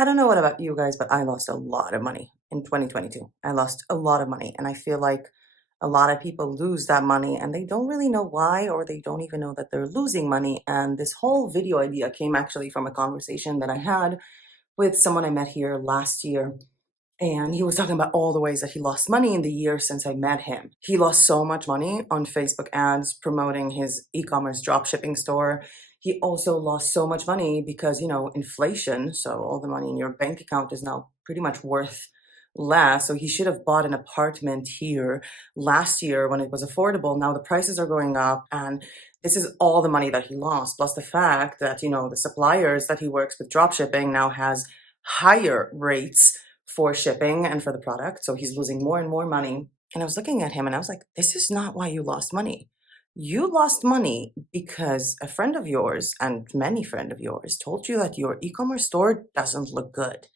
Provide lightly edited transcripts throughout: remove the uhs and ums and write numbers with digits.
I don't know what about you guys, but I lost a lot of money in 2022. I lost a lot of money, and I feel like a lot of people lose that money and they don't really know why, or they don't even know that they're losing money. And this whole video idea came actually from a conversation that I had with someone I met here last year. And he was talking about all the ways that he lost money in the year since I met him. He lost so much money on Facebook ads promoting his e-commerce dropshipping store. He also lost so much money because, inflation. So all the money in your bank account is now pretty much worth less. So he should have bought an apartment here last year when it was affordable. Now the prices are going up, and this is all the money that he lost, plus the fact that, the suppliers that he works with dropshipping now has higher rates for shipping and for the product. So he's losing more and more money. And I was looking at him and I was like, this is not why you lost money. You lost money because a friend of yours and many friend of yours told you that your e-commerce store doesn't look good.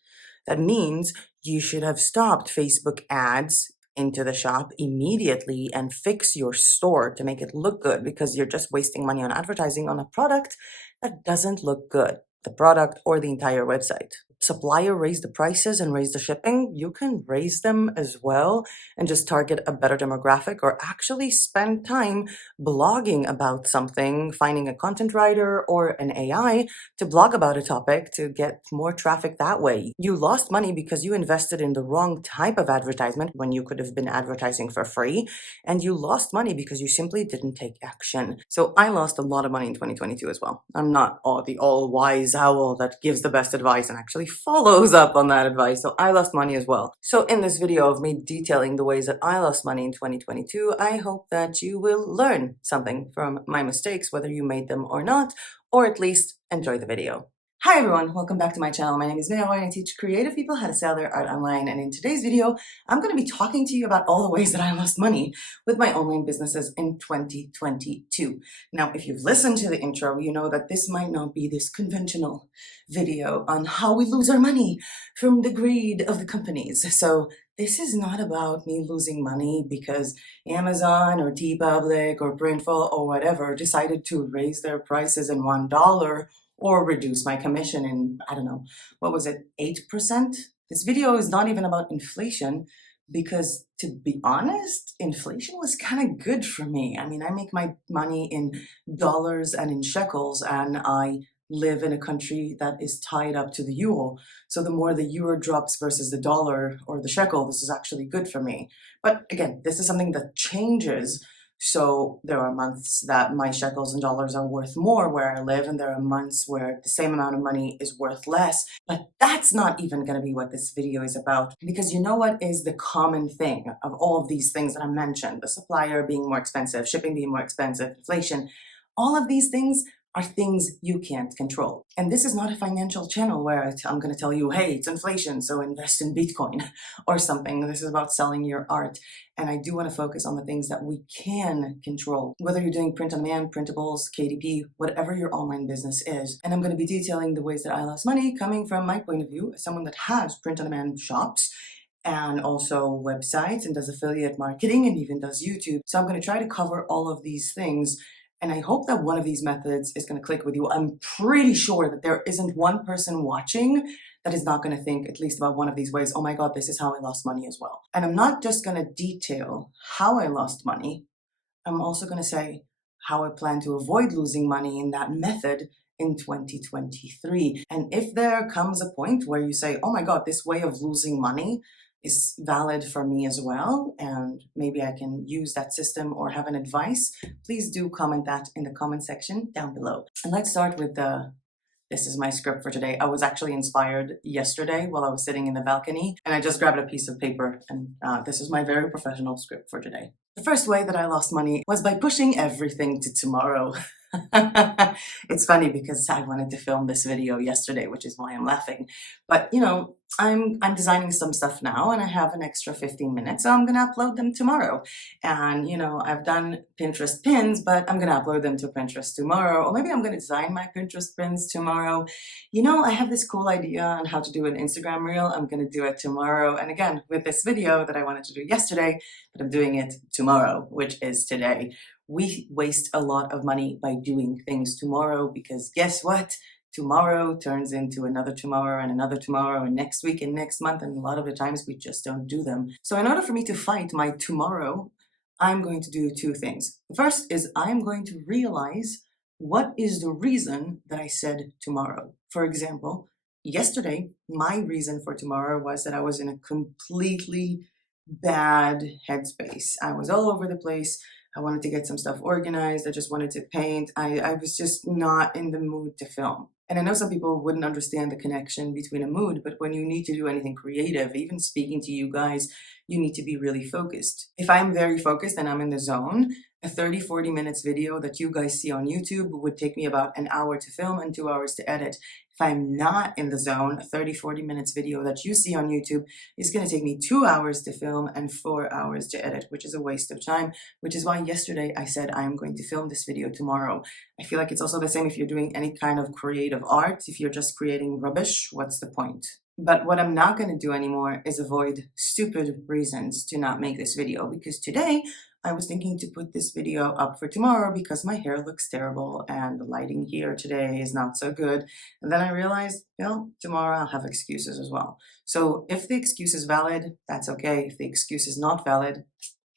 That means you should have stopped Facebook ads into the shop immediately and fix your store to make it look good, because you're just wasting money on advertising on a product that doesn't look good, the product or the entire website. Supplier raised the prices and raised the shipping, you can raise them as well and just target a better demographic, or actually spend time blogging about something, finding a content writer or an AI to blog about a topic to get more traffic that way. You lost money because you invested in the wrong type of advertisement when you could have been advertising for free, and you lost money because you simply didn't take action. So I lost a lot of money in 2022 as well. I'm not the all-wise owl that gives the best advice and actually follows up on that advice. So I lost money as well. So in this video of me detailing the ways that I lost money in 2022, I hope that you will learn something from my mistakes, whether you made them or not, or at least enjoy the video. Hi everyone, welcome back to my channel. My name is Maya and I teach creative people how to sell their art online. And in today's video, I'm going to be talking to you about all the ways that I lost money with my online businesses in 2022. Now, if you've listened to the intro, you know that this might not be this conventional video on how we lose our money from the greed of the companies. So this is not about me losing money because Amazon or TeePublic or Printful or whatever decided to raise their prices in $1 or reduce my commission in, I don't know, what was it, 8%? This video is not even about inflation because, to be honest, inflation was kind of good for me. I mean, I make my money in dollars and in shekels, and I live in a country that is tied up to the euro. So the more the euro drops versus the dollar or the shekel, this is actually good for me. But again, this is something that changes. So there are months that my shekels and dollars are worth more where I live, and there are months where the same amount of money is worth less. But that's not even going to be what this video is about, because you know what is the common thing of all of these things that I mentioned? The supplier being more expensive, shipping being more expensive, inflation, all of these things are things you can't control. And this is not a financial channel where I'm going to tell you, hey, it's inflation, so invest in Bitcoin or something. This is about selling your art. And I do want to focus on the things that we can control, whether you're doing print on demand, printables, KDP, whatever your online business is. And I'm going to be detailing the ways that I lost money coming from my point of view as someone that has print on demand shops and also websites and does affiliate marketing and even does YouTube. So I'm going to try to cover all of these things. And I hope that one of these methods is going to click with you. I'm pretty sure that there isn't one person watching that is not going to think at least about one of these ways. Oh my God, this is how I lost money as well. And I'm not just going to detail how I lost money. I'm also going to say how I plan to avoid losing money in that method in 2023. And if there comes a point where you say, oh my God, this way of losing money is valid for me as well, and maybe I can use that system or have an advice, please do comment that in the comment section down below. And let's start with this is my script for today. I was actually inspired yesterday while I was sitting in the balcony, and I just grabbed a piece of paper, and this is my very professional script for today. The first way that I lost money was by pushing everything to tomorrow. It's funny because I wanted to film this video yesterday, which is why I'm laughing. But I'm designing some stuff now and I have an extra 15 minutes, so I'm gonna upload them tomorrow. And I've done Pinterest pins, but I'm gonna upload them to Pinterest tomorrow, or maybe I'm gonna design my Pinterest pins tomorrow. I have this cool idea on how to do an Instagram reel. I'm gonna do it tomorrow. And again, with this video that I wanted to do yesterday, but I'm doing it tomorrow, which is today. We waste a lot of money by doing things tomorrow because guess what? tomorrow turns into another tomorrow and another tomorrow and next week and next month, and a lot of the times we just don't do them. So in order for me to fight my tomorrow, I'm going to do two things. The first is I'm going to realize what is the reason that I said tomorrow. For example, yesterday, my reason for tomorrow was that I was in a completely bad headspace. I was all over the place. I wanted to get some stuff organized. I just wanted to paint. I was just not in the mood to film. And I know some people wouldn't understand the connection between a mood, but when you need to do anything creative, even speaking to you guys, you need to be really focused. If I'm very focused and I'm in the zone, a 30-40 minutes video that you guys see on YouTube would take me about an hour to film and 2 hours to edit. If I'm not in the zone, a 30-40 minutes video that you see on YouTube is going to take me 2 hours to film and 4 hours to edit, which is a waste of time, which is why yesterday I said I am going to film this video tomorrow. I feel like it's also the same if you're doing any kind of creative art. If you're just creating rubbish, what's the point? But what I'm not going to do anymore is avoid stupid reasons to not make this video, because today I was thinking to put this video up for tomorrow because my hair looks terrible and the lighting here today is not so good. And then I realized, tomorrow I'll have excuses as well. So if the excuse is valid, that's okay. If the excuse is not valid,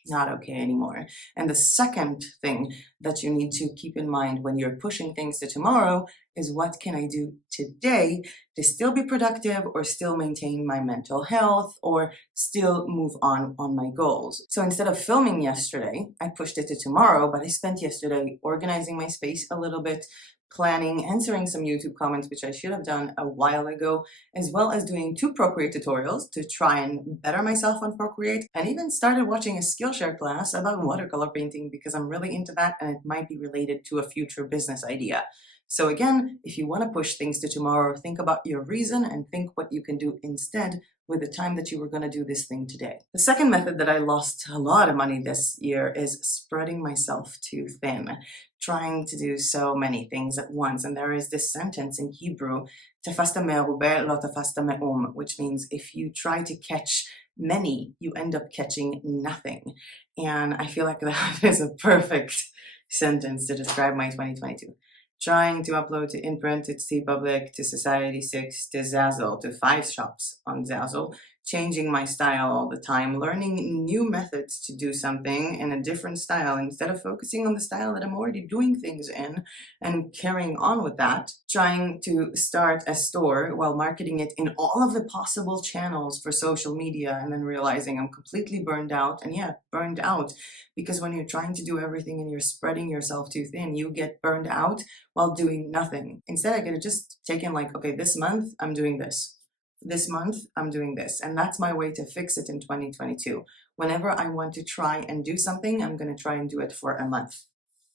not okay anymore. And the second thing that you need to keep in mind when you're pushing things to tomorrow is, what can I do today to still be productive or still maintain my mental health or still move on my goals? So instead of filming yesterday, I pushed it to tomorrow, but I spent yesterday organizing my space a little bit, planning, answering some YouTube comments, which I should have done a while ago, as well as doing 2 Procreate tutorials to try and better myself on Procreate, and even started watching a Skillshare class about watercolor painting because I'm really into that and it might be related to a future business idea. So again, if you want to push things to tomorrow, think about your reason and think what you can do instead with the time that you were going to do this thing today. The second method that I lost a lot of money this year is spreading myself too thin, trying to do so many things at once. And there is this sentence in Hebrew, "Tefasta merube, lo tefasta me'um," which means if you try to catch many, you end up catching nothing. And I feel like that is a perfect sentence to describe my 2022. Trying to upload to InPrint, to TeePublic, to Society6, to Zazzle, to 5 shops on Zazzle, changing my style all the time, learning new methods to do something in a different style instead of focusing on the style that I'm already doing things in and carrying on with that, trying to start a store while marketing it in all of the possible channels for social media, and then realizing I'm completely burned out. And yeah, burned out, because when you're trying to do everything and you're spreading yourself too thin, you get burned out while doing nothing. Instead, I could have just taken like, okay, this month I'm doing this. This month I'm doing this. And that's my way to fix it in 2022. Whenever I want to try and do something, I'm going to try and do it for a month.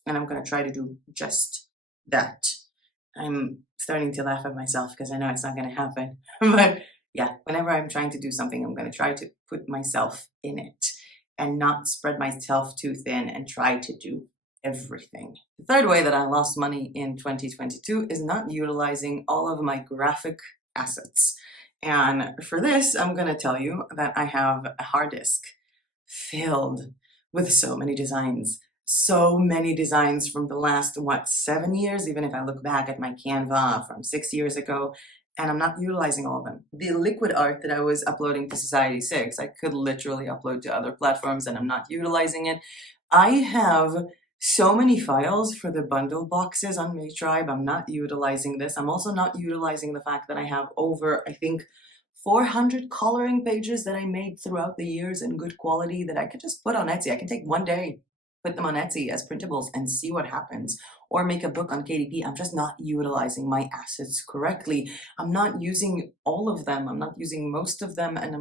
And I'm going to try to do just that. I'm starting to laugh at myself because I know it's not going to happen. But yeah, whenever I'm trying to do something, I'm going to try to put myself in it and not spread myself too thin and try to do everything. The third way that I lost money in 2022 is not utilizing all of my graphic assets. And for this, I'm going to tell you that I have a hard disk filled with so many designs from the last, 7 years, even if I look back at my Canva from 6 years ago, and I'm not utilizing all of them. The liquid art that I was uploading to Society6, I could literally upload to other platforms and I'm not utilizing it. I have so many files for the bundle boxes on Maytribe. I'm not utilizing this. I'm also not utilizing the fact that I have over, I think, 400 coloring pages that I made throughout the years in good quality that I could just put on Etsy. I can take one day, put them on Etsy as printables and see what happens, or make a book on KDP. I'm just not utilizing my assets correctly. I'm not using all of them. I'm not using most of them. And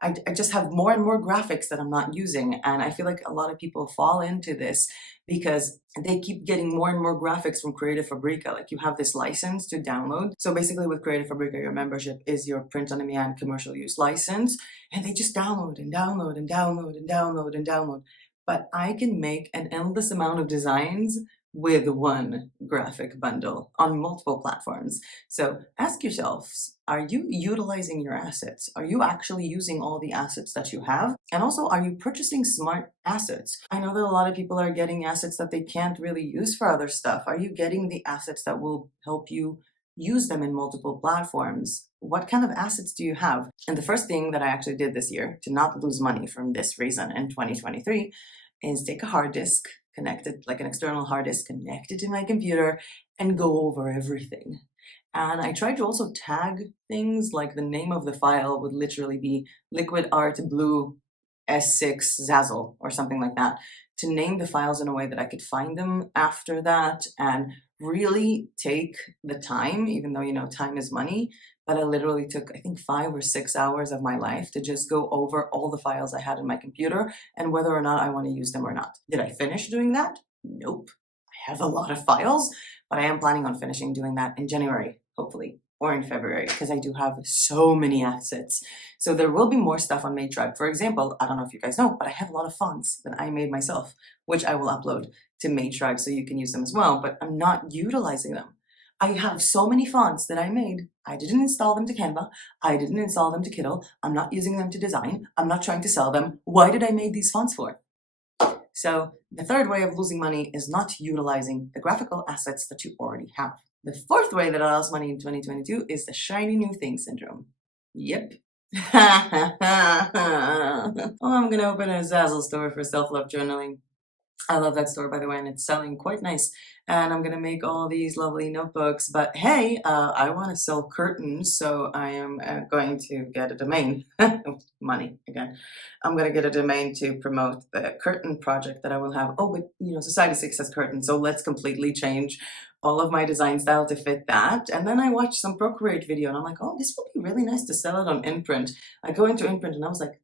I just have more and more graphics that I'm not using. And I feel like a lot of people fall into this because they keep getting more and more graphics from Creative Fabrica. Like, you have this license to download. So basically with Creative Fabrica, your membership is your print on demand commercial use license. And they just download and download and download and download and download. But I can make an endless amount of designs with one graphic bundle on multiple platforms. So ask yourselves, are you utilizing your assets? Are you actually using all the assets that you have? And also, are you purchasing smart assets? I know that a lot of people are getting assets that they can't really use for other stuff. Are you getting the assets that will help you use them in multiple platforms, what kind of assets do you have? And the first thing that I actually did this year to not lose money from this reason in 2023 is take a hard disk, connected like an external hard disk, connected to my computer, and go over everything. And I tried to also tag things, like the name of the file would literally be liquid art blue S6 Zazzle or something like that, to name the files in a way that I could find them after that and really take the time, even though, you know, time is money. But I literally took, I think, 5 or 6 hours of my life to just go over all the files I had in my computer and whether or not I want to use them or not. Did I finish doing that? Nope. I have a lot of files, but I am planning on finishing doing that in January, hopefully, or in February, because I do have so many assets. So there will be more stuff on Matribe. For example, I don't know if you guys know, but I have a lot of fonts that I made myself, which I will upload to Matribe so you can use them as well, but I'm not utilizing them. I have so many fonts that I made. I didn't install them to Canva. I didn't install them to Kittl. I'm not using them to design. I'm not trying to sell them. Why did I make these fonts for? So the third way of losing money is not utilizing the graphical assets that you already have. The fourth way that I lost money in 2022 is the shiny new thing syndrome. Yep. Oh, I'm gonna open a Zazzle store for self-love journaling. I love that store, by the way, and it's selling quite nice. And I'm gonna make all these lovely notebooks. But hey, I want to sell curtains, so I am going to get a domain. Money again. I'm gonna get a domain to promote the curtain project that I will have. Oh, but you know, Society 6 has curtains, so let's completely change all of my design style to fit that. And then I watched some Procreate video, and I'm like, oh, this would be really nice to sell it on InPrint. I go into InPrint, and I was like,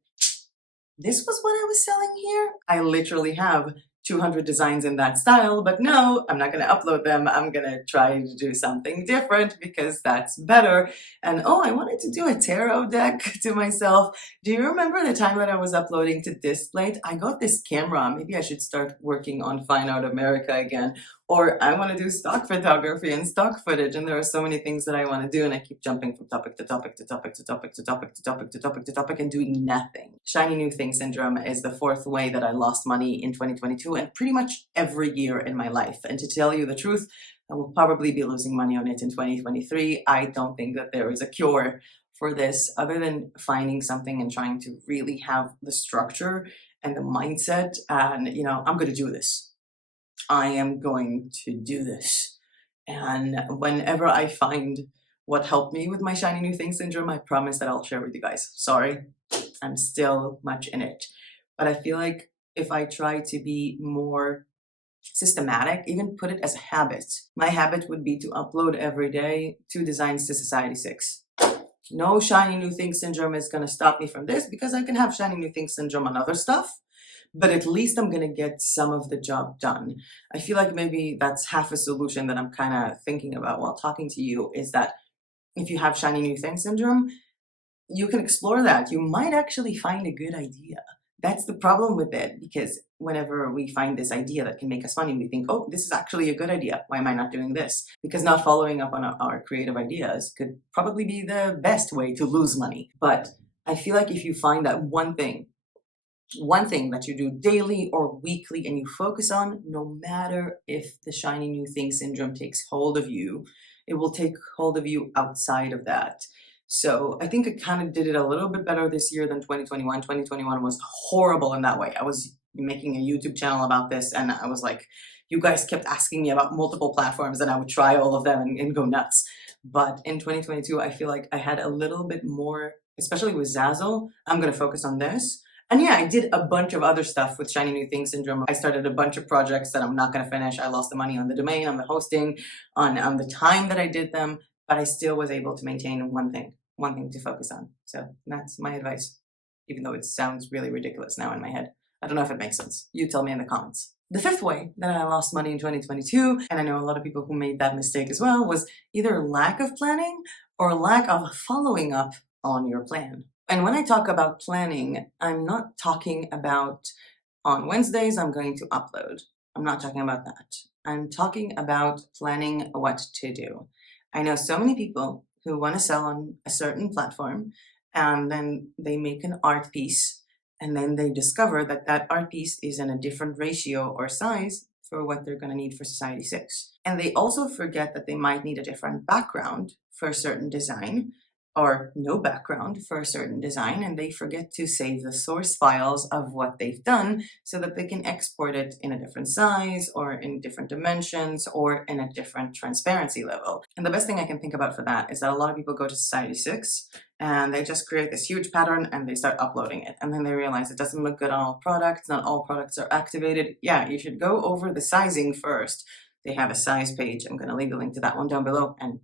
this was what I was selling here? I literally have 200 designs in that style, but no, I'm not going to upload them. I'm going to try to do something different because that's better. And oh, I wanted to do a tarot deck to myself. Do you remember the time that I was uploading to Displate? I got this camera. Maybe I should start working on Fine Art America again. Or I want to do stock photography and stock footage, and there are so many things that I want to do, and I keep jumping from topic to topic to topic to topic to topic to topic to topic to topic and doing nothing. Shiny new thing syndrome is the fourth way that I lost money in 2022 and pretty much every year in my life. And to tell you the truth, I will probably be losing money on it in 2023. I don't think that there is a cure for this other than finding something and trying to really have the structure and the mindset and, you know, I'm going to do this. I am going to do this. And whenever I find what helped me with my shiny new thing syndrome, I promise that I'll share with you guys. Sorry, I'm still much in it. But I feel like if I try to be more systematic, even put it as a habit, my habit would be to upload every day 2 designs to Society 6. No shiny new thing syndrome is going to stop me from this because I can have shiny new thing syndrome on other stuff. But at least I'm going to get some of the job done. I feel like maybe that's half a solution that I'm kind of thinking about while talking to you, is that if you have shiny new thing syndrome, you can explore that. You might actually find a good idea. That's the problem with it, because whenever we find this idea that can make us money, we think, oh, this is actually a good idea. Why am I not doing this? Because not following up on our creative ideas could probably be the best way to lose money. But I feel like if you find that one thing that you do daily or weekly and you focus on, no matter if the shiny new thing syndrome takes hold of you, it will take hold of you outside of that. So I think I kind of did it a little bit better this year than 2021. 2021 was horrible in that way. I was making a YouTube channel about this, and I was like, you guys kept asking me about multiple platforms and I would try all of them and go nuts. But in 2022, I feel like I had a little bit more, especially with Zazzle. I'm going to focus on this. And yeah, I did a bunch of other stuff with shiny new thing syndrome. I started a bunch of projects that I'm not going to finish. I lost the money on the domain, on the hosting, on the time that I did them, but I still was able to maintain one thing to focus on. So that's my advice, even though it sounds really ridiculous now in my head. I don't know if it makes sense. You tell me in the comments. The fifth way that I lost money in 2022, and I know a lot of people who made that mistake as well, was either lack of planning or lack of following up on your plan. And when I talk about planning, I'm not talking about on Wednesdays I'm going to upload. I'm not talking about that. I'm talking about planning what to do. I know so many people who want to sell on a certain platform, and then they make an art piece, and then they discover that that art piece is in a different ratio or size for what they're going to need for Society 6. And they also forget that they might need a different background for a certain design, or no background for a certain design, and they forget to save the source files of what they've done so that they can export it in a different size or in different dimensions or in a different transparency level. And the best thing I can think about for that is that a lot of people go to Society 6 and they just create this huge pattern and they start uploading it, and then they realize it doesn't look good on all products, not all products are activated. Yeah, you should go over the sizing first. They have a size page. I'm going to leave a link to that one down below, and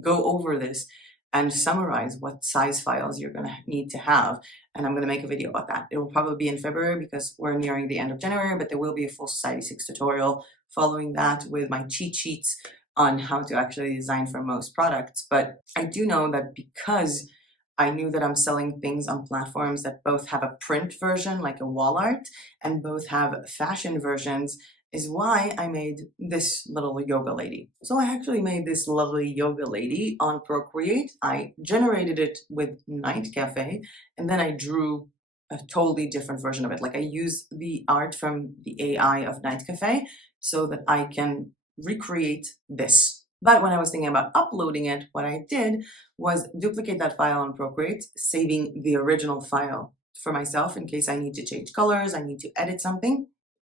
go over this and summarize what size files you're going to need to have. And I'm going to make a video about that. It will probably be in February because we're nearing the end of January, but there will be a full Society 6 tutorial following that with my cheat sheets on how to actually design for most products. But I do know that because I knew that I'm selling things on platforms that both have a print version, like a wall art, and both have fashion versions, is why I made this little yoga lady. So I actually made this lovely yoga lady on Procreate. I generated it with Night Cafe, and then I drew a totally different version of it. Like, I used the art from the AI of Night Cafe so that I can recreate this. But when I was thinking about uploading it, what I did was duplicate that file on Procreate, saving the original file for myself in case I need to change colors, I need to edit something.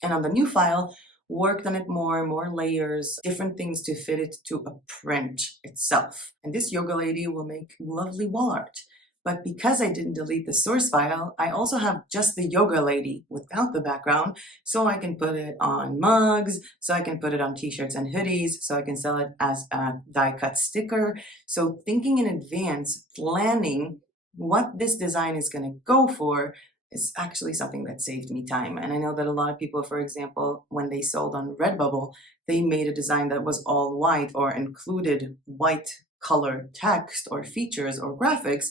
And on the new file, worked on it more layers, different things to fit it to a print itself. And this yoga lady will make lovely wall art. But because I didn't delete the source file, I also have just the yoga lady without the background, so I can put it on mugs, so I can put it on t-shirts and hoodies, so I can sell it as a die-cut sticker. So thinking in advance, planning what this design is going to go for is actually something that saved me time. And I know that a lot of people, for example, when they sold on Redbubble, they made a design that was all white or included white color text or features or graphics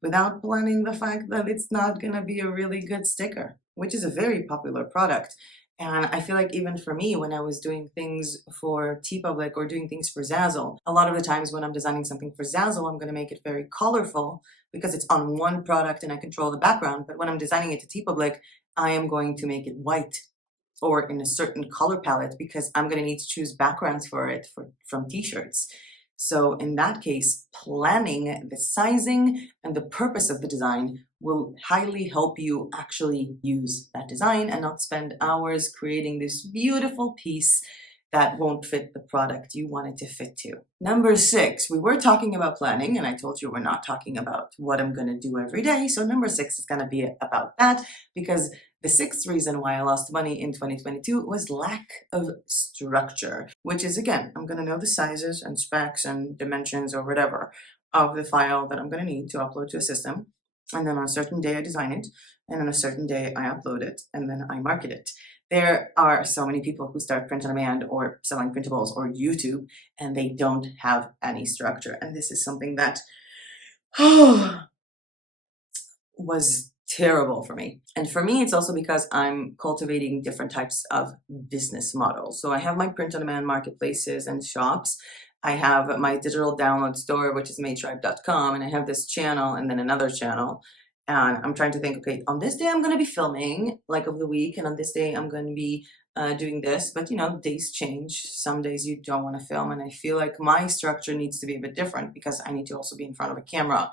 without planning the fact that it's not going to be a really good sticker, which is a very popular product. And I feel like even for me, when I was doing things for TeePublic or doing things for Zazzle, a lot of the times when I'm designing something for Zazzle, I'm going to make it very colorful because it's on one product and I control the background. But when I'm designing it to TeePublic, I am going to make it white or in a certain color palette because I'm going to need to choose backgrounds for it from t-shirts. So in that case, planning the sizing and the purpose of the design will highly help you actually use that design and not spend hours creating this beautiful piece that won't fit the product you want it to fit to. Number 6, we were talking about planning, and I told you we're not talking about what I'm going to do every day. So number 6 is going to be about that, because the 6th reason why I lost money in 2022 was lack of structure, which is, again, I'm going to know the sizes and specs and dimensions or whatever of the file that I'm going to need to upload to a system. And then on a certain day I design it, and on a certain day I upload it, and then I market it. There are so many people who start print on demand or selling printables or YouTube, and they don't have any structure. And this is something that was terrible for me. And for me, it's also because I'm cultivating different types of business models. So I have my print on demand marketplaces and shops. I have my digital download store, which is madetribe.com, and I have this channel and then another channel. And I'm trying to think, okay, on this day I'm going to be filming like of the week, and on this day I'm going to be doing this. But days change. Some days you don't want to film, and I feel like my structure needs to be a bit different because I need to also be in front of a camera.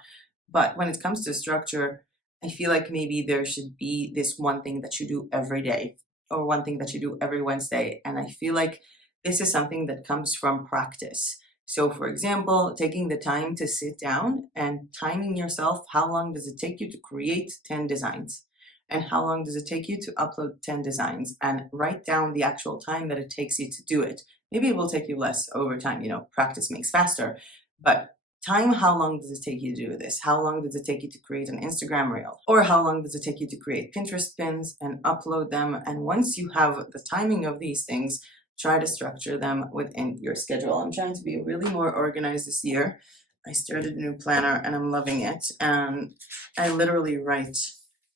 But when it comes to structure, I feel like maybe there should be this one thing that you do every day or one thing that you do every Wednesday. And I feel like this is something that comes from practice. So for example, taking the time to sit down and timing yourself, how long does it take you to create 10 designs? And how long does it take you to upload 10 designs? And write down the actual time that it takes you to do it. Maybe it will take you less over time, practice makes faster, but time, how long does it take you to do this? How long does it take you to create an Instagram reel? Or how long does it take you to create Pinterest pins and upload them? And once you have the timing of these things, try to structure them within your schedule. I'm trying to be really more organized this year. I started a new planner and I'm loving it. And I literally write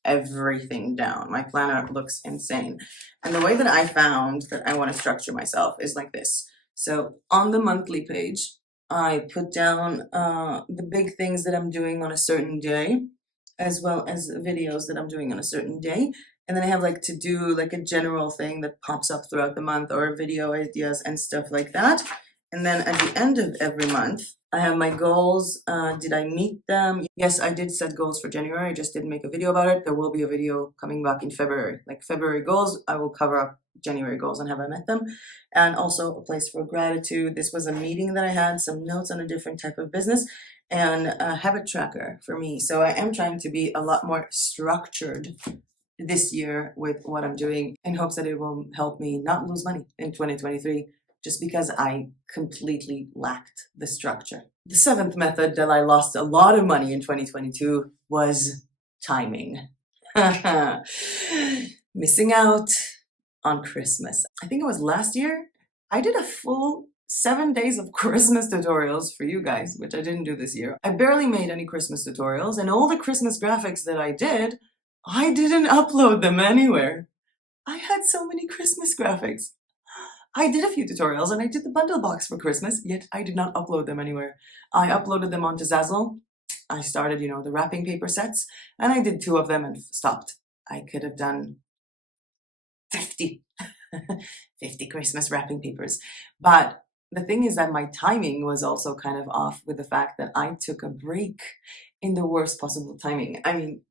everything down. My planner looks insane. And the way that I found that I want to structure myself is like this. So on the monthly page, I put down the big things that I'm doing on a certain day, as well as videos that I'm doing on a certain day. And then I have like to do like a general thing that pops up throughout the month or video ideas and stuff like that. And then at the end of every month, I have my goals. Did I meet them? Yes, I did set goals for January. I just didn't make a video about it. There will be a video coming back in February. Like February goals, I will cover up January goals and have I met them. And also a place for gratitude. This was a meeting that I had, some notes on a different type of business, and a habit tracker for me. So I am trying to be a lot more structured this year with what I'm doing in hopes that it will help me not lose money in 2023 just because I completely lacked the structure. The seventh method that I lost a lot of money in 2022 was timing. Missing out on Christmas. I think it was last year. I did a full 7 days of Christmas tutorials for you guys, which I didn't do this year. I barely made any Christmas tutorials, and all the Christmas graphics that I did, I didn't upload them anywhere. I had so many Christmas graphics. I did a few tutorials and I did the bundle box for Christmas, yet I did not upload them anywhere. I uploaded them onto Zazzle. I started, the wrapping paper sets, and I did 2 of them and stopped. I could have done 50, 50 Christmas wrapping papers. But the thing is that my timing was also kind of off with the fact that I took a break in the worst possible timing. I mean,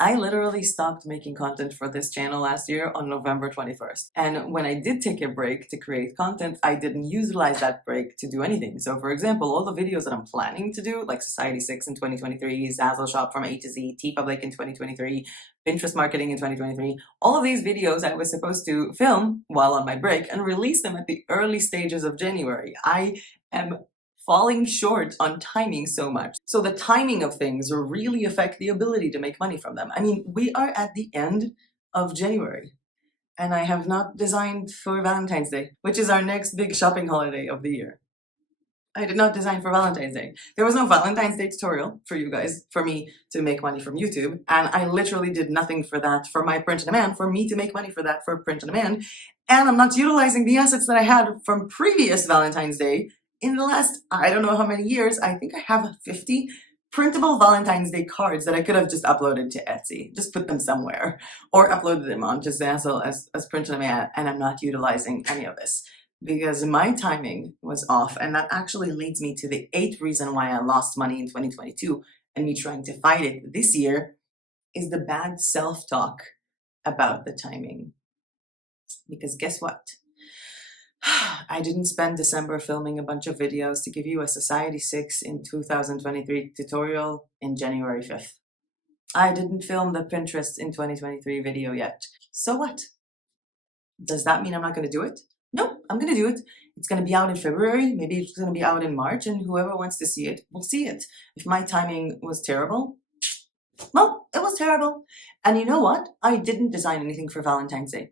I literally stopped making content for this channel last year on November 21st. And when I did take a break to create content, I didn't utilize that break to do anything. So for example, all the videos that I'm planning to do, like Society 6 in 2023, Zazzle Shop from A to Z, TeePublic in 2023, Pinterest marketing in 2023, all of these videos I was supposed to film while on my break and release them at the early stages of January. I am falling short on timing so much. So the timing of things really affect the ability to make money from them. I mean, we are at the end of January and I have not designed for Valentine's Day, which is our next big shopping holiday of the year. I did not design for Valentine's Day. There was no Valentine's Day tutorial for you guys, for me to make money from YouTube. And I literally did nothing for that for my print on demand, for me to make money for that for print on demand. And I'm not utilizing the assets that I had from previous Valentine's Day. In the last, I don't know how many years, I think I have 50 printable Valentine's Day cards that I could have just uploaded to Etsy, just put them somewhere, or uploaded them onto Zazzle as print on demand, and I'm not utilizing any of this because my timing was off. And that actually leads me to the 8th reason why I lost money in 2022 and me trying to fight it this year is the bad self-talk about the timing. Because guess what? I didn't spend December filming a bunch of videos to give you a Society 6 in 2023 tutorial in January 5th. I didn't film the Pinterest in 2023 video yet. So what? Does that mean I'm not going to do it? Nope, I'm going to do it. It's going to be out in February. Maybe it's going to be out in March, and whoever wants to see it will see it. If my timing was terrible, well, it was terrible. And you know what? I didn't design anything for Valentine's Day.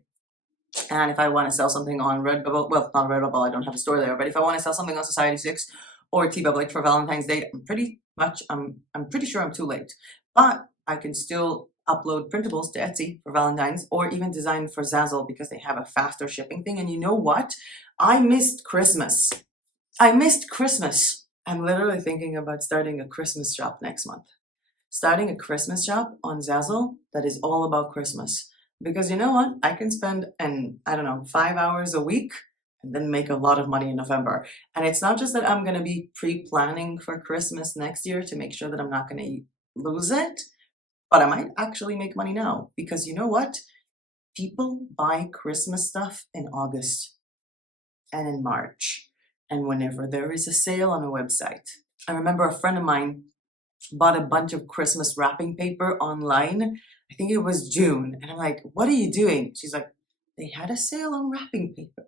And if I want to sell something on Redbubble, well, not Redbubble, I don't have a store there, but if I want to sell something on Society 6 or TeePublic for Valentine's Day, I'm pretty sure I'm too late. But I can still upload printables to Etsy for Valentine's, or even design for Zazzle because they have a faster shipping thing. And you know what? I missed Christmas. I missed Christmas. I'm literally thinking about starting a Christmas shop next month. Starting a Christmas shop on Zazzle that is all about Christmas. Because you know what? I can spend, 5 hours a week and then make a lot of money in November. And it's not just that I'm going to be pre-planning for Christmas next year to make sure that I'm not going to lose it, but I might actually make money now. Because you know what? People buy Christmas stuff in August and in March. And whenever there is a sale on a website. I remember a friend of mine bought a bunch of Christmas wrapping paper online. I think it was June. And I'm like, what are you doing? She's like, they had a sale on wrapping paper.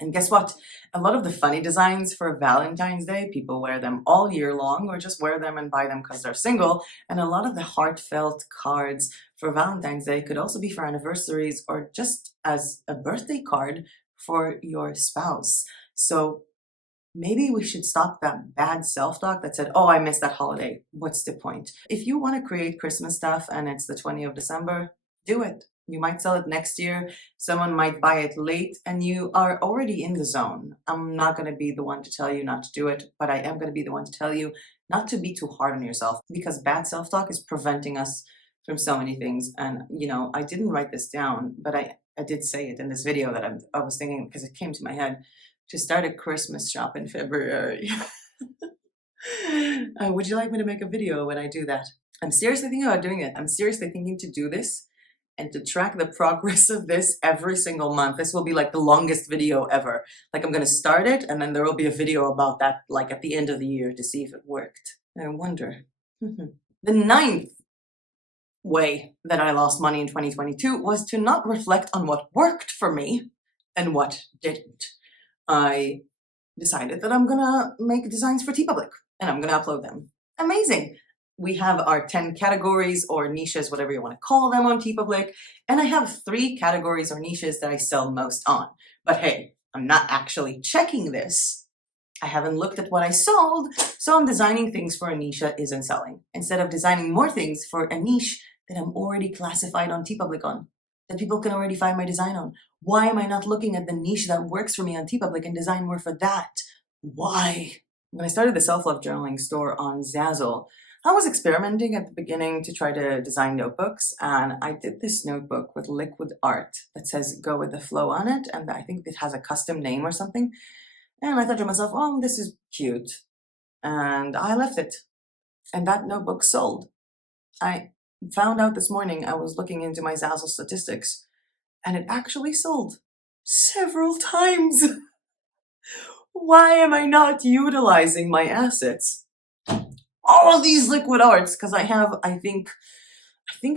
And guess what? A lot of the funny designs for Valentine's Day, people wear them all year long or just wear them and buy them because they're single. And a lot of the heartfelt cards for Valentine's Day could also be for anniversaries or just as a birthday card for your spouse. So maybe we should stop that bad self-talk that said, oh, I missed that holiday. What's the point? If you want to create Christmas stuff and it's the 20th of December, do it. You might sell it next year. Someone might buy it late and you are already in the zone. I'm not going to be the one to tell you not to do it, but I am going to be the one to tell you not to be too hard on yourself because bad self-talk is preventing us from so many things. And, you know, I didn't write this down, but I did say it in this video that I was thinking, because it came to my head, to start a Christmas shop in February. Would you like me to make a video when I do that? I'm seriously thinking about doing it. I'm seriously thinking to do this and to track the progress of this every single month. This will be like the longest video ever. Like, I'm going to start it and then there will be a video about that, like at the end of the year, to see if it worked. I wonder. The ninth way that I lost money in 2022 was to not reflect on what worked for me and what didn't. I decided that I'm gonna make designs for TeePublic and I'm gonna upload them. Amazing. We have our 10 categories or niches, whatever you want to call them, on TeePublic, and I have 3 categories or niches that I sell most on. But hey, I'm not actually checking this. I haven't looked at what I sold, so I'm designing things for a niche that isn't selling, instead of designing more things for a niche that I'm already classified on TeePublic on, that people can already find my design on. Why am I not looking at the niche that works for me on TeePublic and design more for that? Why? When I started the self-love journaling store on Zazzle, I was experimenting at the beginning to try to design notebooks, and I did this notebook with liquid art that says "Go with the flow" on it, and I think it has a custom name or something. And I thought to myself, oh, this is cute. And I left it. And that notebook sold. I found out this morning, I was looking into my Zazzle statistics, and it actually sold several times. Why am I not utilizing my assets? All of these liquid arts, because I have, I think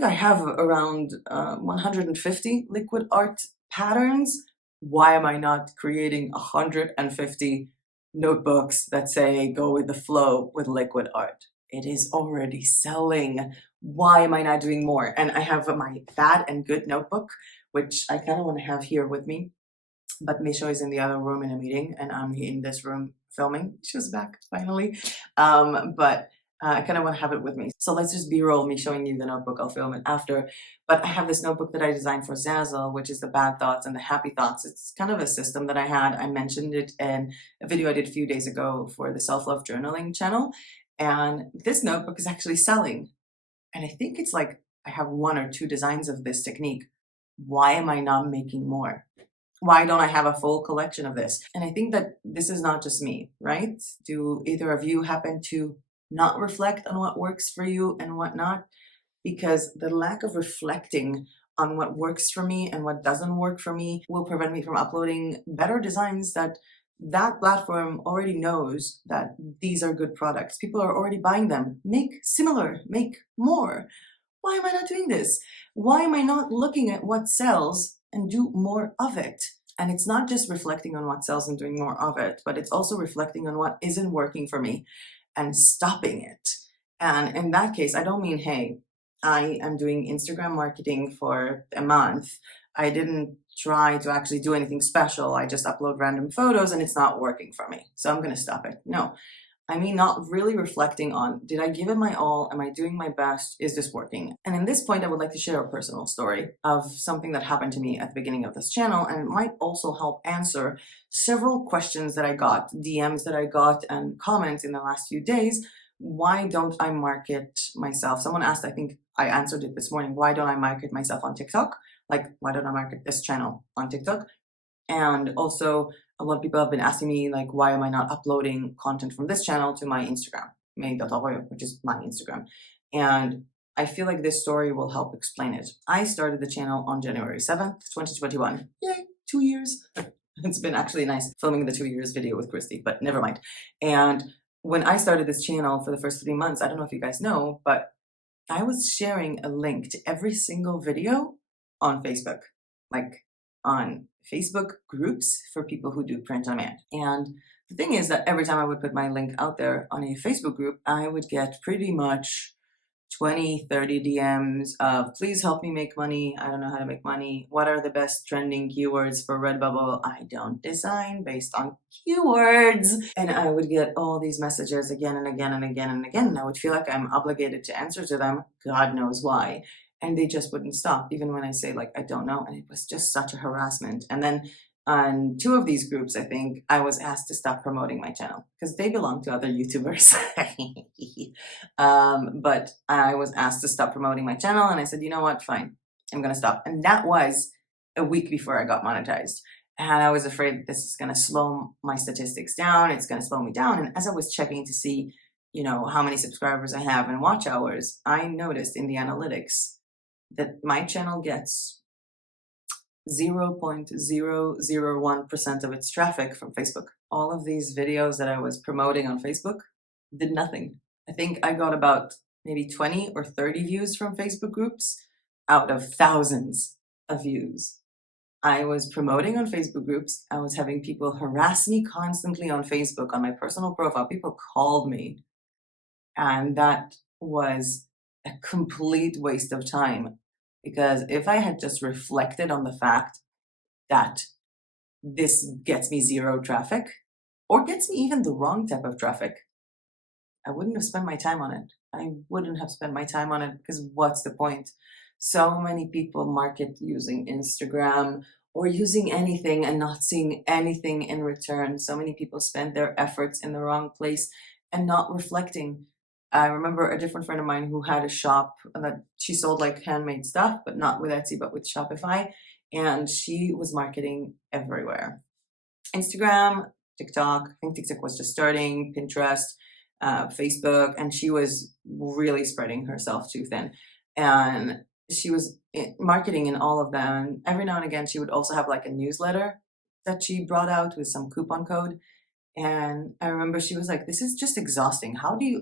I have around 150 liquid art patterns. Why am I not creating 150 notebooks that say "Go with the flow" with liquid art? It is already selling. Why am I not doing more? And I have my bad and good notebook, which I kind of want to have here with me. But Misho is in the other room in a meeting, and I'm in this room filming. She's back finally. I kind of want to have it with me. So let's just B-roll me showing you the notebook. I'll film it after. But I have this notebook that I designed for Zazzle, which is the bad thoughts and the happy thoughts. It's kind of a system that I had. I mentioned it in a video I did a few days ago for the self-love journaling channel. And this notebook is actually selling. And I think it's like I have 1 or 2 designs of this technique. Why am I not making more? Why don't I have a full collection of this? And I think that this is not just me, right? Do either of you happen to not reflect on what works for you and what not? Because the lack of reflecting on what works for me and what doesn't work for me will prevent me from uploading better designs that platform already knows that these are good products. People are already buying them. Make similar, make more. Why am I not doing this? Why am I not looking at what sells and do more of it? And it's not just reflecting on what sells and doing more of it, but it's also reflecting on what isn't working for me and stopping it. And in that case, I don't mean, hey, I am doing Instagram marketing for a month. I didn't try to actually do anything special. I just upload random photos and it's not working for me, so I'm going to stop it. No, I mean not really reflecting on, did I give it my all? Am I doing my best? Is this working? And in this point, I would like to share a personal story of something that happened to me at the beginning of this channel, and it might also help answer several questions that I got, DMs that I got, and comments in the last few days. Why don't I market myself? Someone asked, I think I answered it this morning, why don't I market myself on TikTok? Like, why don't I market this channel on TikTok? And also, a lot of people have been asking me, like, why am I not uploading content from this channel to my Instagram, which is my Instagram. And I feel like this story will help explain it. I started the channel on January 7th, 2021. Yay, 2 years. It's been actually nice filming the 2 years video with Christy, but never mind. And when I started this channel for the first 3 months, I don't know if you guys know, but I was sharing a link to every single video on Facebook, like on Facebook groups for people who do print on demand. And the thing is that every time I would put my link out there on a Facebook group, I would get pretty much 20, 30 DMs of, please help me make money. I don't know how to make money. What are the best trending keywords for Redbubble? I don't design based on keywords. And I would get all these messages again and again and again and again. And I would feel like I'm obligated to answer to them. God knows why. And they just wouldn't stop, even when I say, like, I don't know. And it was just such a harassment. And then On two of these groups, I think I was asked to stop promoting my channel because they belong to other YouTubers. But I was asked to stop promoting my channel, and I said, you know what, fine, I'm gonna stop. And that was a week before I got monetized. And I was afraid this is gonna slow my statistics down, it's gonna slow me down. And as I was checking to see, how many subscribers I have and watch hours, I noticed in the analytics that my channel gets 0.001% of its traffic from Facebook. All of these videos that I was promoting on Facebook did nothing. I think I got about maybe 20 or 30 views from Facebook groups out of thousands of views. I was promoting on Facebook groups. I was having people harass me constantly on Facebook on my personal profile. People called me, and that was a complete waste of time. Because if I had just reflected on the fact that this gets me zero traffic, or gets me even the wrong type of traffic, I wouldn't have spent my time on it. I wouldn't have spent my time on it because what's the point? So many people market using Instagram or using anything and not seeing anything in return. So many people spend their efforts in the wrong place and not reflecting. I remember a different friend of mine who had a shop that she sold like handmade stuff, but not with Etsy, but with Shopify. And she was marketing everywhere. Instagram, TikTok, I think TikTok was just starting, Pinterest, Facebook, and she was really spreading herself too thin. And she was marketing in all of them. And every now and again, she would also have like a newsletter that she brought out with some coupon code. And I remember she was like, this is just exhausting. How do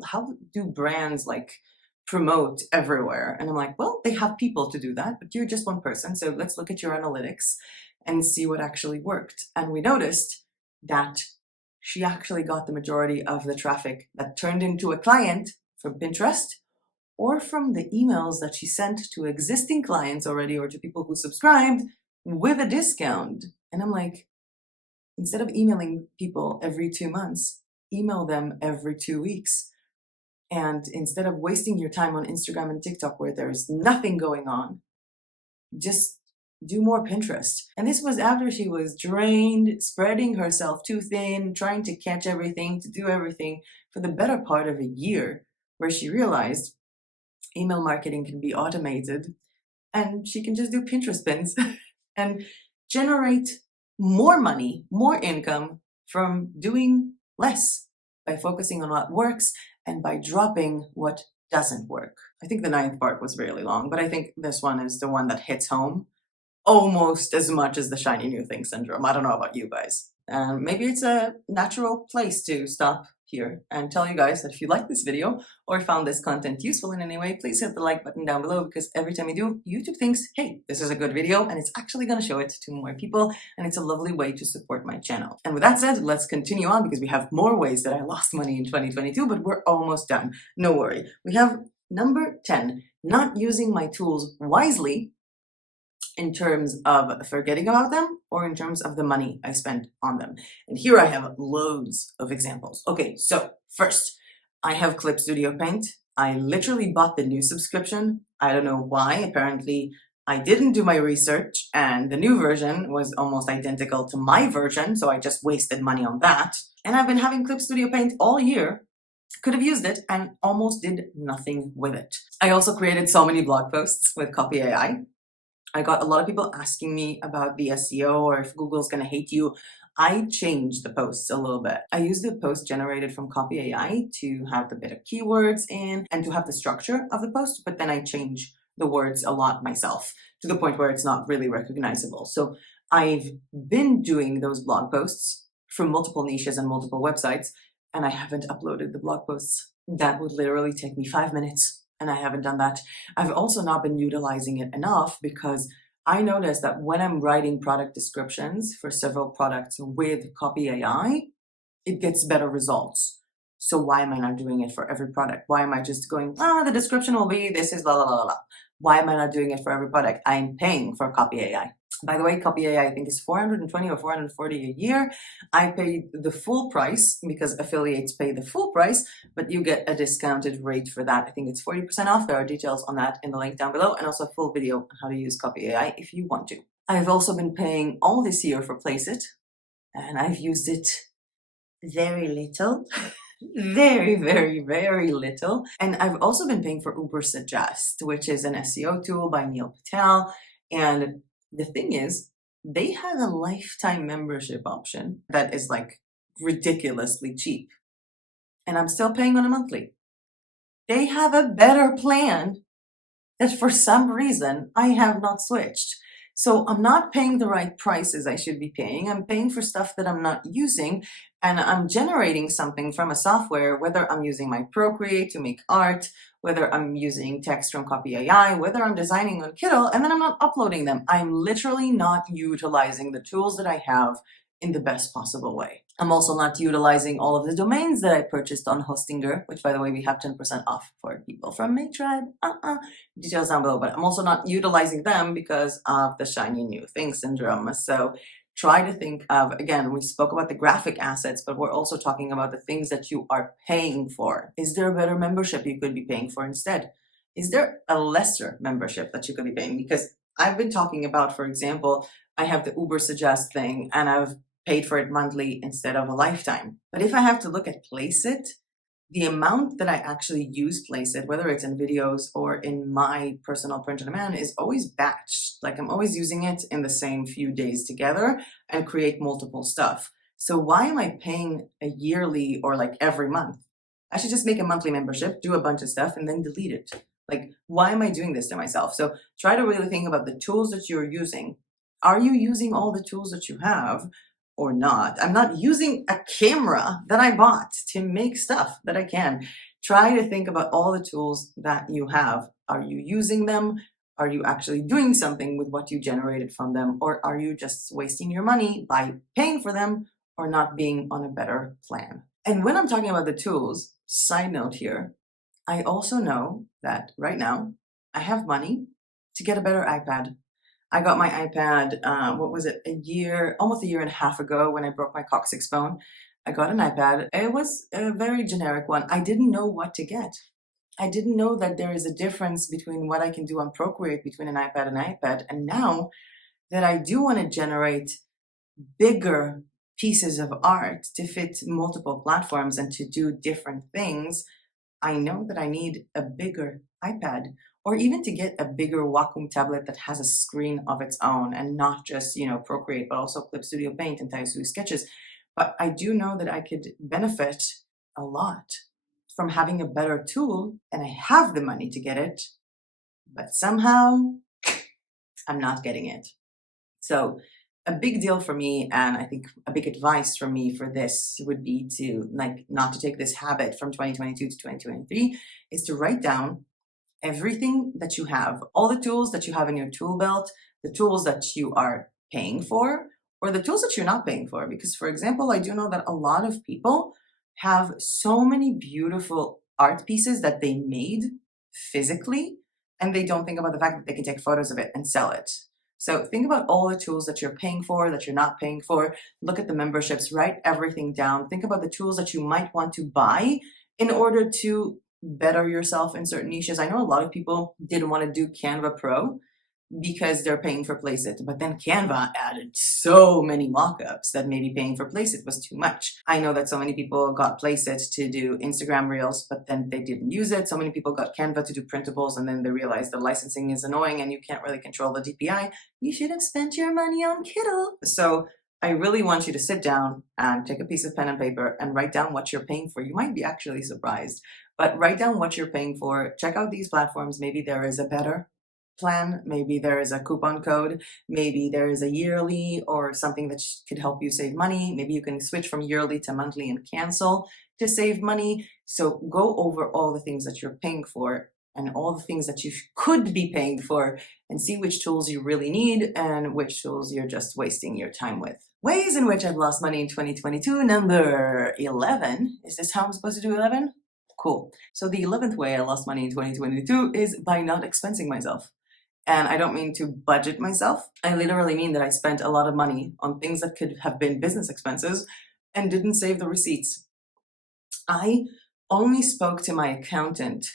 brands like promote everywhere? And I'm like, well, they have people to do that, but you're just one person. So let's look at your analytics and see what actually worked. And we noticed that she actually got the majority of the traffic that turned into a client from Pinterest or from the emails that she sent to existing clients already or to people who subscribed with a discount. And I'm like, instead of emailing people every 2 months, email them every 2 weeks. And instead of wasting your time on Instagram and TikTok where there's nothing going on, just do more Pinterest. And this was after she was drained, spreading herself too thin, trying to catch everything, to do everything for the better part of a year, where she realized email marketing can be automated and she can just do Pinterest pins and generate more money, more income from doing less by focusing on what works and by dropping what doesn't work. I think the 9th part was really long, but I think this one is the one that hits home almost as much as the shiny new thing syndrome. I don't know about you guys. Maybe it's a natural place to stop here and tell you guys that if you like this video or found this content useful in any way, please hit the like button down below, because every time you do, YouTube thinks, hey, this is a good video and it's actually going to show it to more people, and it's a lovely way to support my channel. And with that said, let's continue on because we have more ways that I lost money in 2022, but we're almost done. No worry. We have number 10, not using my tools wisely in terms of forgetting about them or in terms of the money I spent on them. And here I have loads of examples. Okay, so first, I have Clip Studio Paint. I literally bought the new subscription. I don't know why. Apparently, I didn't do my research and the new version was almost identical to my version, so I just wasted money on that. And I've been having Clip Studio Paint all year. Could have used it and almost did nothing with it. I also created so many blog posts with Copy AI. I got a lot of people asking me about the SEO or if Google's going to hate you. I changed the posts a little bit. I used the post generated from Copy AI to have the bit of keywords in and to have the structure of the post, but then I change the words a lot myself to the point where it's not really recognizable. So I've been doing those blog posts from multiple niches and multiple websites, and I haven't uploaded the blog posts. That would literally take me 5 minutes. And I haven't done that. I've also not been utilizing it enough because I noticed that when I'm writing product descriptions for several products with Copy AI, it gets better results. So why am I not doing it for every product? Why am I just going, the description will be, this is la la la la. Why am I not doing it for every product? I'm paying for Copy AI. By the way, Copy AI, I think is $420 or $440 a year. I paid the full price because affiliates pay the full price, but you get a discounted rate for that. I think it's 40% off. There are details on that in the link down below, and also a full video on how to use Copy AI if you want to. I've also been paying all this year for PlaceIt, and I've used it very little. Very, very, very little. And I've also been paying for Uber Suggest, which is an SEO tool by Neil Patel. And the thing is, they have a lifetime membership option that is like ridiculously cheap. And I'm still paying on a monthly. They have a better plan that for some reason I have not switched. So I'm not paying the right prices I should be paying. I'm paying for stuff that I'm not using, and I'm generating something from a software, whether I'm using my Procreate to make art, whether I'm using text from Copy AI, whether I'm designing on Kittl, and then I'm not uploading them. I'm literally not utilizing the tools that I have in the best possible way. I'm also not utilizing all of the domains that I purchased on Hostinger, which by the way, we have 10% off for people from Maytribe. Details down below, but I'm also not utilizing them because of the shiny new thing syndrome. So try to think of, again, we spoke about the graphic assets, but we're also talking about the things that you are paying for. Is there a better membership you could be paying for instead? Is there a lesser membership that you could be paying? Because I've been talking about, for example, I have the Uber Suggest thing and I've paid for it monthly instead of a lifetime. But if I have to look at PlaceIt, the amount that I actually use PlaceIt, whether it's in videos or in my personal print on demand, is always batched. Like I'm always using it in the same few days together and create multiple stuff. So why am I paying a yearly or like every month? I should just make a monthly membership, do a bunch of stuff, and then delete it. Like, why am I doing this to myself? So try to really think about the tools that you're using. Are you using all the tools that you have? Or not. I'm not using a camera that I bought to make stuff that I can. Try to think about all the tools that you have. Are you using them? Are you actually doing something with what you generated from them? Or are you just wasting your money by paying for them or not being on a better plan? And when I'm talking about the tools, side note here, I also know that right now I have money to get a better iPad. I got my iPad, what was it, almost a year and a half ago when I broke my coccyx bone. I got an iPad. It was a very generic one. I didn't know what to get. I didn't know that there is a difference between what I can do on Procreate between an iPad and iPad. And now that I do want to generate bigger pieces of art to fit multiple platforms and to do different things, I know that I need a bigger iPad, or even to get a bigger Wacom tablet that has a screen of its own and not just, Procreate, but also Clip Studio Paint and Type Sketches. But I do know that I could benefit a lot from having a better tool, and I have the money to get it, but somehow I'm not getting it. So a big deal for me, and I think a big advice for me for this would be to not to take this habit from 2022 to 2023, is to write down everything that you have, all the tools that you have in your tool belt, the tools that you are paying for, or the tools that you're not paying for. Because, for example, I do know that a lot of people have so many beautiful art pieces that they made physically, and they don't think about the fact that they can take photos of it and sell it. So think about all the tools that you're paying for, that you're not paying for. Look at the memberships, write everything down. Think about the tools that you might want to buy in order to better yourself in certain niches. I know a lot of people didn't want to do Canva Pro because they're paying for PlaceIt, but then Canva added so many mockups that maybe paying for PlaceIt was too much. I know that so many people got PlaceIt to do Instagram Reels, but then they didn't use it. So many people got Canva to do printables, and then they realized the licensing is annoying and you can't really control the DPI. You should have spent your money on Kittl. So I really want you to sit down and take a piece of pen and paper and write down what you're paying for. You might be actually surprised, but write down what you're paying for. Check out these platforms. Maybe there is a better plan. Maybe there is a coupon code. Maybe there is a yearly or something that could help you save money. Maybe you can switch from yearly to monthly and cancel to save money. So go over all the things that you're paying for and all the things that you could be paying for, and see which tools you really need and which tools you're just wasting your time with. Ways in which I've lost money in 2022, number 11. Is this how I'm supposed to do 11? Cool. So the 11th way I lost money in 2022 is by not expensing myself. And I don't mean to budget myself. I literally mean that I spent a lot of money on things that could have been business expenses and didn't save the receipts. I only spoke to my accountant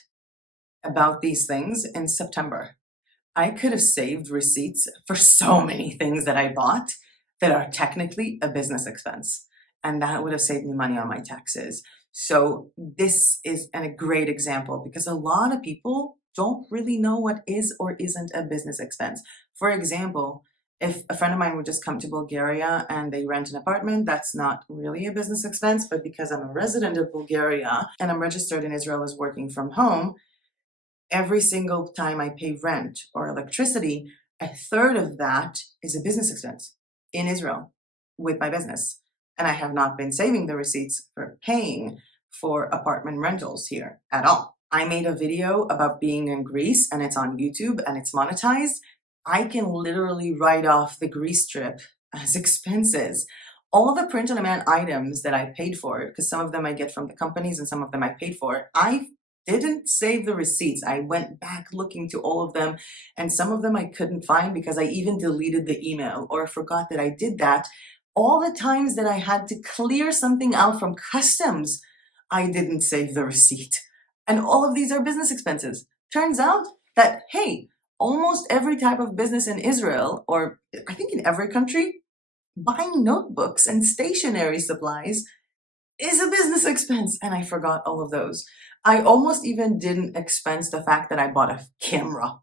about these things in September. I could have saved receipts for so many things that I bought that are technically a business expense. And that would have saved me money on my taxes. So this is a great example because a lot of people don't really know what is or isn't a business expense. For example, if a friend of mine would just come to Bulgaria and they rent an apartment, that's not really a business expense, but because I'm a resident of Bulgaria and I'm registered in Israel as working from home, every single time I pay rent or electricity, a third of that is a business expense in Israel with my business. And I have not been saving the receipts for paying for apartment rentals here at all. I made a video about being in Greece and it's on YouTube and it's monetized. I can literally write off the Greece trip as expenses. All the print on demand items that I paid for, because some of them I get from the companies and some of them I paid for, I didn't save the receipts. I went back looking to all of them, and some of them I couldn't find because I even deleted the email or forgot that I did that. All the times that I had to clear something out from customs, I didn't save the receipt. And all of these are business expenses. Turns out that, hey, almost every type of business in Israel, or I think in every country, buying notebooks and stationery supplies is a business expense, and I forgot all of those. I almost even didn't expense the fact that I bought a camera.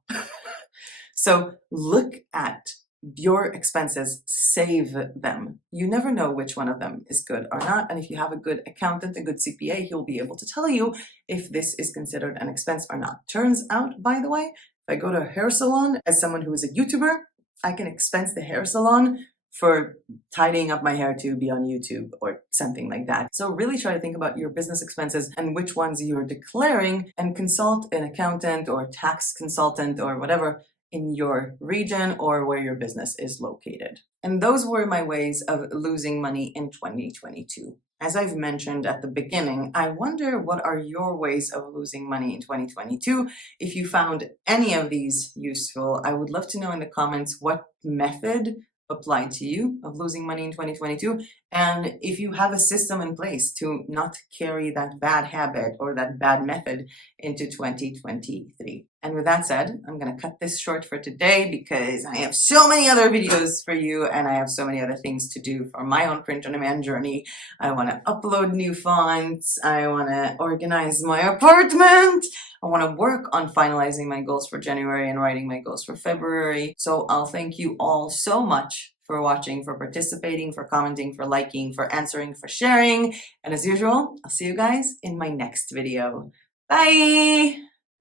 So look at your expenses, save them. You never know which one of them is good or not, and if you have a good accountant, a good CPA, he'll be able to tell you if this is considered an expense or not. Turns out, by the way, if I go to a hair salon as someone who is a YouTuber, I can expense the hair salon for tidying up my hair to be on YouTube or something like that. So really try to think about your business expenses and which ones you're declaring, and consult an accountant or tax consultant or whatever in your region or where your business is located. And those were my ways of losing money in 2022. As I've mentioned at the beginning, I wonder what are your ways of losing money in 2022. If you found any of these useful, I would love to know in the comments what method applied to you of losing money in 2022, and if you have a system in place to not carry that bad habit or that bad method into 2023. And with that said, I'm going to cut this short for today because I have so many other videos for you and I have so many other things to do for my own print on demand journey. I want to upload new fonts, I want to organize my apartment, I want to work on finalizing my goals for January and writing my goals for February. So I'll thank you all so much for watching, for participating, for commenting, for liking, for answering, for sharing. And as usual, I'll see you guys in my next video. Bye!